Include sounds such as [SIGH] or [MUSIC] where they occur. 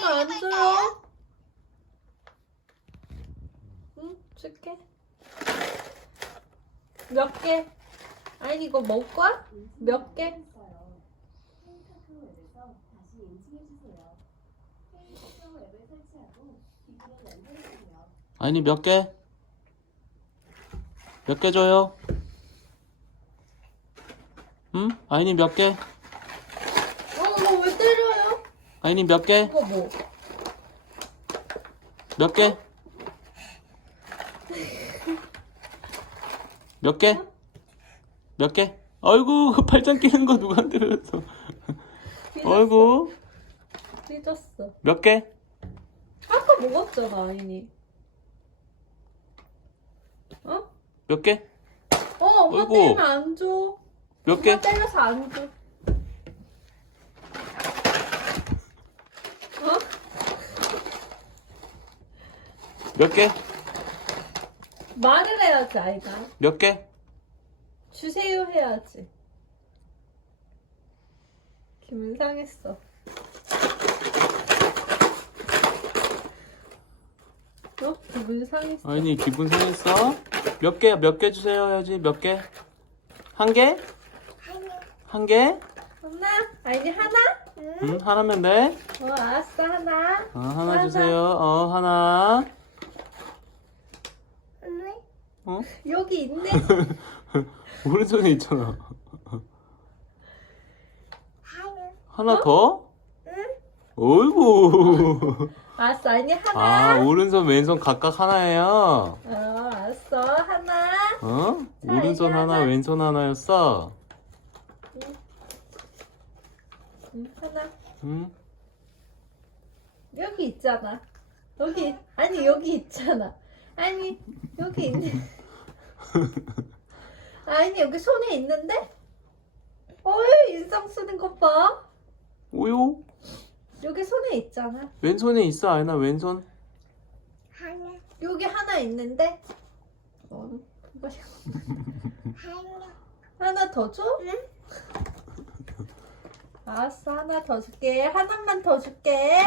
주면 안 줘요? 응, 줄게. 몇 개? 아니 이거 먹을 거야? 몇 개? 아니 몇 개? 몇 개 줘요? 응? 아이니 몇 개? 어, 뭐왜 때려요? 아이니 몇 개? 이거 뭐? 몇 개? 몇 개? 몇 개? 아이고 [LAUGHS] 팔짱 끼는 거 누가 때렸어? 아이고 삐졌어. 몇 개? 아까 먹었잖아, 아이니. 어? 몇 개? 어, 엄마 어이구. 때리면 안 줘. 몇 개? 엄마 때려서 안 줘. 어? 몇 개? 말을 해야지, 아이가. 몇 개? 주세요 해야지. 기분 상했어. 어? 기분 상했어. 아이니 기분 상했어? 몇 개? 몇 개 주세요 해야지 몇 개? 한 개? 한 개? 하나? 아니 하나? 응 하나면 돼? 어 알았어 하나. 어, 하나 주세요 어 하나 어? 여기 있네. [LAUGHS] 오른손에 있잖아 하나 더? 어이구 알았어 아니 하나. 아 오른손 왼손 각각 하나예요 어 알았어 하나. 어? 자, 오른손 하나 하나. 왼손 하나였어 응, 하나. 응? 여기 있잖아. 여기 아니 여기 있잖아. 아니 여기 있네. 아니 여기 손에 있는데? 어이 인상 쓰는 것 봐. 오요? 여기 손에 있잖아. 왼손에 있어 아이나 왼손 여기 하나 있는데? 어, 뭐야? 하나 더 줘? 알았어 하나 더 줄게. 하나만 더 줄게.